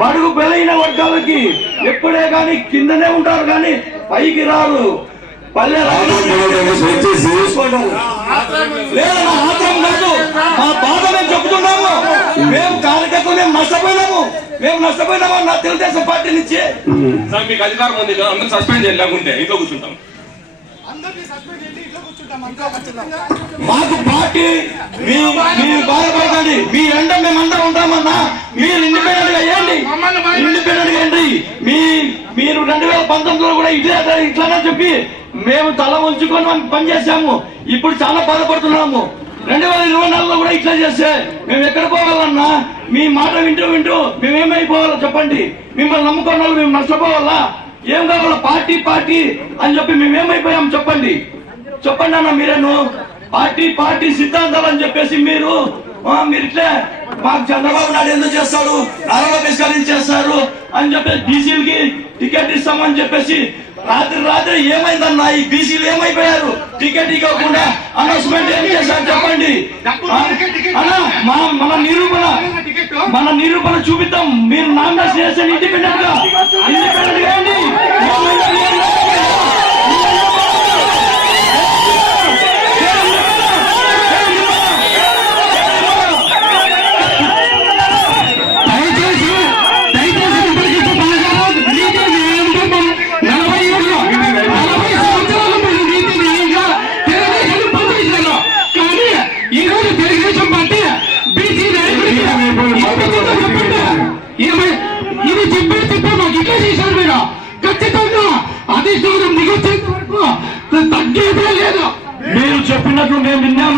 బడుగు బలైన వర్గాలకి ఎప్పుడే గాని కిందనే ఉంటారు కానీ పైకి రారు. పల్లె లేదా మాత్రం కాదు, మా బాధ మేము చెప్తున్నాము. మేము కార్యకర్తలు మేము నష్టపోయినాము నా తెలుగుదేశం పార్టీ నుంచి. సార్ మీకు అధికారం ఉంది కదా, అందరూ సస్పెండ్ చేయాలి, లేకుంటే ఇంట్లో కూర్చుంటాం. మాకు పార్టీ మీరు బాధపడకండి, మీ ఎండ మేమందరం ఉంటామన్నా. మీరు ఇండిపెండెంట్ గా ఏంటి, ఇండిపెండెంట్ గా ఏంటి. మీరు 2019లో కూడా ఇట్లానే చెప్పి మేము తల ఉంచుకొని మనం పనిచేసాము. ఇప్పుడు చాలా బాధపడుతున్నాము. 2024లో కూడా ఇట్లా చేస్తే మేము ఎక్కడ పోవాలన్నా? మీ మాట వింటూ మేమేమైపోవాలో చెప్పండి. మిమ్మల్ని నమ్ముకున్న వాళ్ళు మేము నష్టపోవాలా? ఏం కావాలా? పార్టీ అని చెప్పి మేమేమైపోయాం చెప్పండి అన్న. మీరేను పార్టీ సిద్ధాంతాలు అని చెప్పేసి మీరు ఇట్లే మాకు చంద్రబాబు నాయుడు ఎందుకు చేస్తాడు, నారా లోకేష్ గారు చేస్తారు అని చెప్పేసి బీసీలకి టికెట్ ఇస్తామని చెప్పేసి రాత్రి ఏమైందన్నా? ఈ బీసీలు ఏమైపోయారు? టికెట్ ఇవ్వకుండా అనౌన్స్మెంట్ ఏం చేశారు చెప్పండి అన్నా. మన నిరూపణ చూపిద్దాం. మీరు నామినేషన్ చేస్తే ఇండిపెండెంట్ గా ఏంటి? ఇది చెప్పి మాకు ఇట్లా చేశారు. మీరు ఖచ్చితంగా అధిష్టానం దిగొచ్చేంత వరకు తగ్గేదే లేదు. మీరు చెప్పినట్లు మేము విన్నాము.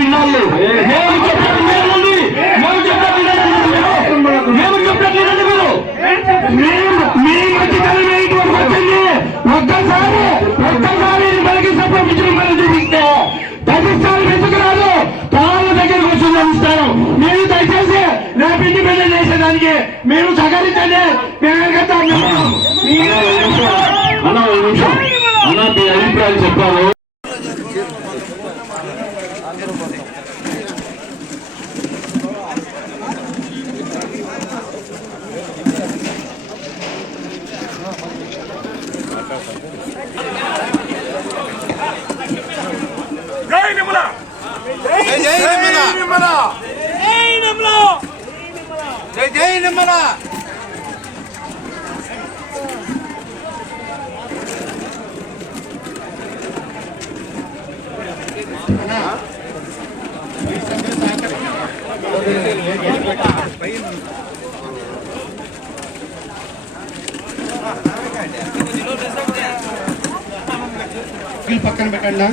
మీ మధ్యకాలం వరకు వచ్చింది. ఒక్కసారి మనకి సపోర్ట్ చూపిస్తే 10 సార్లు ఎందుకు రాదు? తాళ్ళ దగ్గరకు వస్తుంది ఇస్తారు. మీరు దయచేసి రేపు ఇండిపెండెంట్ చేసేదానికి మీరు సహకరించండి. అన్న మీ అభిప్రాయాలు చెప్పారు. పక్కన పెట్టండి.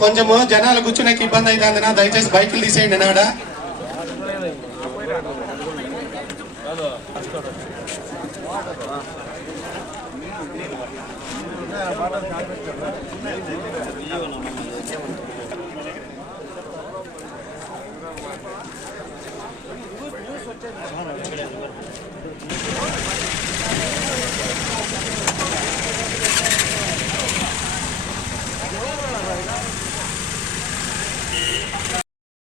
కొంచెము జనాలు కూర్చునేకి ఇబ్బంది అవుతుందన్నా, దయచేసి బైకులు తీసేయండి నాడ.